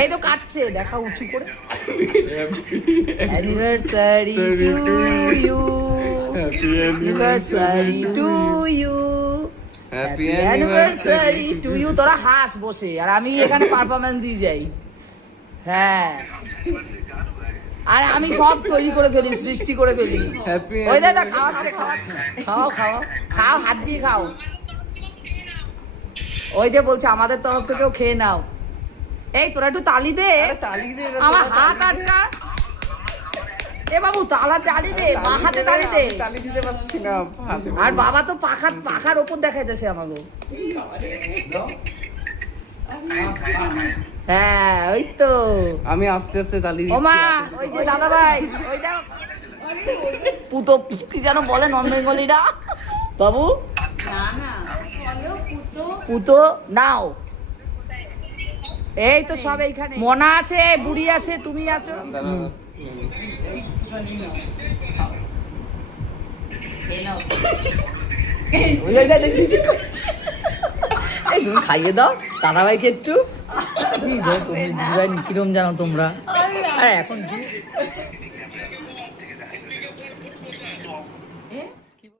এই তো কাটছে, দেখা উঁচু করে। Anniversary to you, anniversary to you, happy anniversary to you. তোরা হাস বসে, আর আমি এখানে পারফরম্যান্স দিয়ে যাই। হ্যাঁ, আর আমি সব তৈরি করে ফেলি, সৃষ্টি করে ফেলি। ওই দাদা খাওয়াচ্ছে, খাও খাও খাও, হাত দিয়ে খাও। ওই যে বলছে আমাদের তরফ থেকেও খেয়ে নাও। এই তোরা একটু তালি দে, আমার হাত আটকা। এ বাবু তালি দে, বা হাতে তালি দে। তালি দিতে পারছি না। আর বাবা তো পাখার ওপর দেখাইতেছে আমাকে। হ্যাঁ ওই তো আমি আস্তে আস্তে তালি ও মা, ওই যে দাদা ভাই, ওই দেখো পুতো কি যেন বলে নন বেঙ্গলিরা। বাবু পুতো নাও। এই তো সব এইখানে, মনা আছে, বুড়ি আছে, তুমি আছো। এই তুমি খাইয়ে দাও দাদা ভাইকে একটু। কিরম জানো তোমরা? আরে এখন